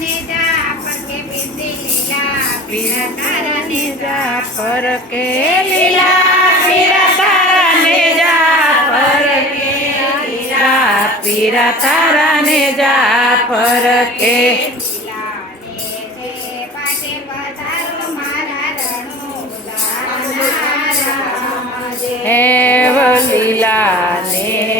તારાને જા પડકે પીતી લીલા પીળા તારાને જા પર કે લીલા પીરા તારાને જા પર કે લીલા પીરા તારાને જા પર કે લીલાને જે પાટે પધારો મારા રણુદાના હે લીલાને જે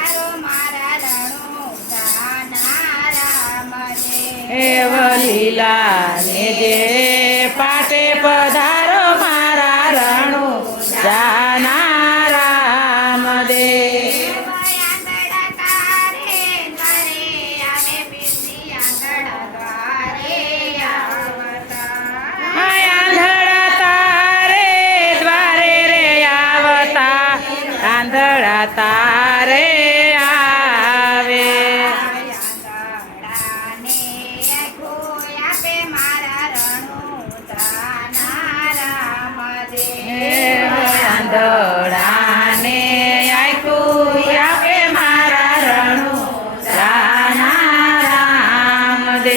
એવ લીલા ને જે પાટે પધારો મારા રણુ જાના રામ દેવ આંધળા તારે દ્વારે રે આવતા, આંધળા તારે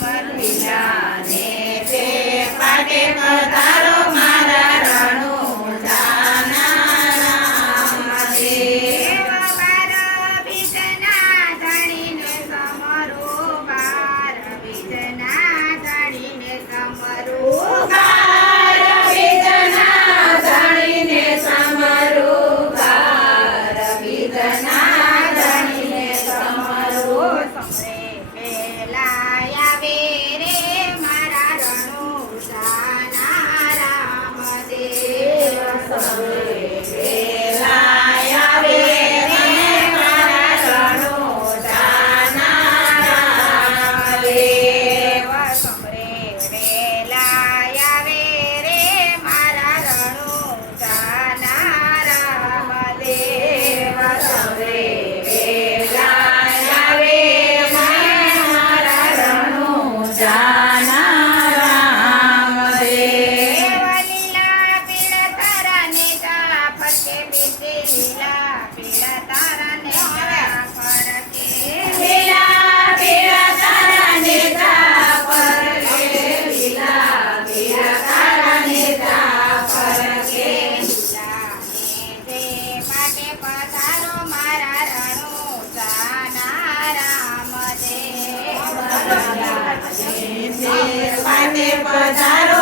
મરવિના ને તે પાટે બધા પધારો.